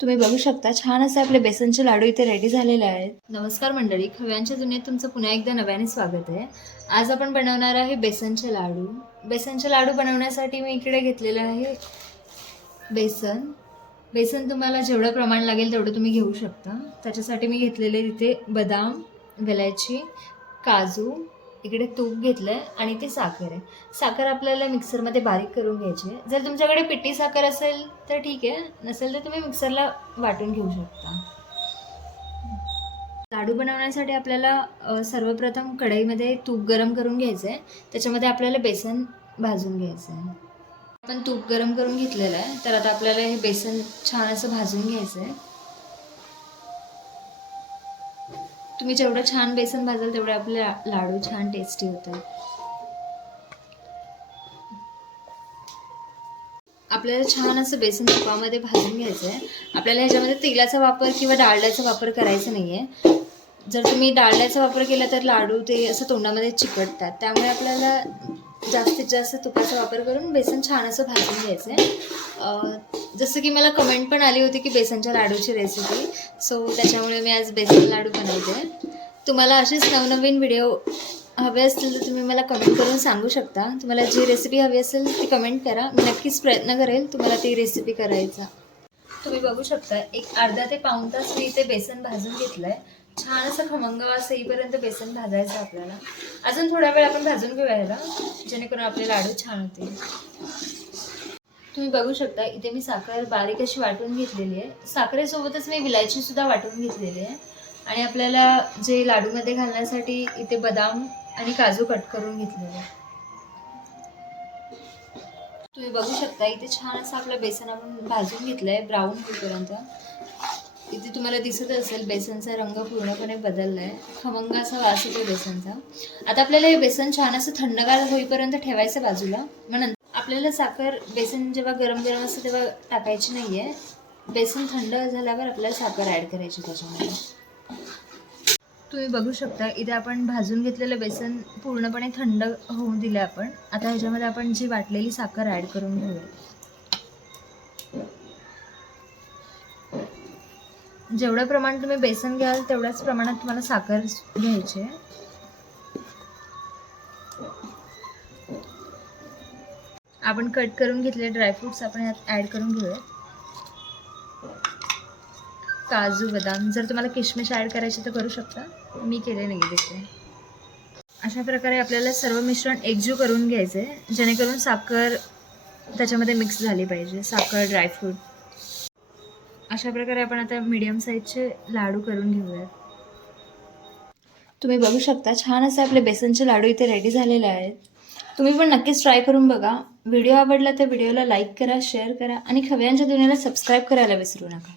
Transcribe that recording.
तुम्ही बघू शकता छान असे आपले बेसनचे लाडू इथे रेडी झालेले आहेत। नमस्कार मंडळी, खव्यांच्या दुनियेत तुमचं पुन्हा एकदा नव्याने स्वागत आहे। आज आपण बनवणार आहे बेसनचे लाडू। बेसनचे लाडू बनवण्यासाठी मी इकडे घेतलेले आहे बेसन तुम्हाला जेवढं प्रमाण लागेल तेवढं तुम्ही घेऊ शकता। त्याच्यासाठी मी घेतलेले इथे बदाम, वेलची, काजू, इकडे तूप घेतलंय आणि ते साखर आहे। साखर आपल्याला मिक्सरमध्ये बारीक करून घ्यायची आहे। जर तुमच्याकडे पिठी साखर असेल तर ठीक आहे, नसेल तर तुम्ही मिक्सरला वाटून घेऊ शकता। लाडू बनवण्यासाठी आपल्याला सर्वप्रथम कढईमध्ये तूप गरम करून घ्यायचं आहे। त्याच्यामध्ये आपल्याला बेसन भाजून घ्यायचं आहे। आपण तूप गरम करून घेतलेलं आहे, तर आता आपल्याला हे बेसन छान असं भाजून घ्यायचं आहे। तुम्ही जेवढं छान बेसन भाजाल तेवढे आपले लाडू छान टेस्टी होतात। आपल्याला छान असं बेसन तुपामध्ये भाजून घ्यायचं आहे। आपल्याला ह्याच्यामध्ये तेलाचा वापर किंवा डाळड्याचा वापर करायचा नाही आहे। जर तुम्ही डाळड्याचा वापर केला तर लाडू ते असं तोंडामध्ये चिकटतात, त्यामुळे आपल्याला जास्तीत जास्त तुपाचा वापर करून बेसन छान असं भाजून घ्यायचं आहे। जसं की मला कमेंट पण आली होती की बेसनच्या लाडूची रेसिपी, सो त्याच्यामुळे मी आज बेसन लाडू बनवते। तुम्हाला असेच नवनवीन व्हिडिओ हवे असतील तर तुम्ही मला कमेंट करून सांगू शकता। तुम्हाला जी रेसिपी हवी असेल ती कमेंट करा, मी नक्कीच प्रयत्न करेल तुम्हाला ती रेसिपी करायचा। तुम्ही बघू शकता एक अर्धा ते पाऊण तास मी इथे बेसन भाजून घेतलंय। छान असं खमंग वास येईपर्यंत बेसन भाजायचं आपल्याला। अजून थोडा वेळ आपण भाजून घेऊया ह्याला, जेणेकरून आपले लाडू छान होतील। तुम्ही बघू शकता इथे मी साखर बारीक अशी वाटून घेतलेली आहे। साखरेसोबतच मी विलायची सुद्धा वाटून घेतलेली आहे। आणि आपल्याला जे लाडूमध्ये घालण्यासाठी इथे बदाम आणि काजू कट करून घेतलेले। तुम्ही बघू शकता इथे छान असं आपलं बेसन आपण भाजून घेतलंय ब्राऊन होईपर्यंत। इथे तुम्हाला दिसत असेल बेसनचा रंग पूर्णपणे बदललाय, खमंग असा वास येतो बेसनचा। आता आपल्याला हे बेसन छान असं थंडगार होईपर्यंत ठेवायचं बाजूला। मग नंतर आपल्याला साखर बेसन जेव्हा गरम गरम असतं तेव्हा टाकायची नाहीये। बेसन थंड झाल्यावर आपल्याला साखर ॲड करायची त्याच्यामध्ये। तुम्ही बघू शकता इथे आपण भाजून घेतलेलं बेसन पूर्णपणे थंड होऊ दिलं आपण। आता ह्याच्यामध्ये आपण जी वाटलेली साखर ॲड करून घेऊया। जेवढं प्रमाण तुम्ही बेसन घ्याल तेवढ्याच प्रमाणात तुम्हाला साखर घ्यायची आहे। आपण कट करून घेतलेले ड्रायफ्रुट्स आपण यात ॲड करून घेऊया। काजू, बदाम, जर तुम्हाला किशमिश ॲड करायची तर करू शकता, मी केले नाही तिथे। अशा प्रकारे आपल्याला सर्व मिश्रण एकजीव करून घ्यायचे, जेणेकरून साखर त्याच्यामध्ये मिक्स झाली पाहिजे, साखर, ड्रायफ्रूट। अशा प्रकारे आपण आता मीडियम साईजचे लाडू करून घेऊयात। तुम्ही बघू शकता छान असे आपले बेसनचे लाडू इथे रेडी झालेले आहेत। तुम्ही पण नक्कीच ट्राय करून बघा। व्हिडिओ आवडला तर व्हिडिओला लाईक करा, शेअर करा आणि खव्यांच्या दुनियेला सबस्क्राईब करायला विसरू नका।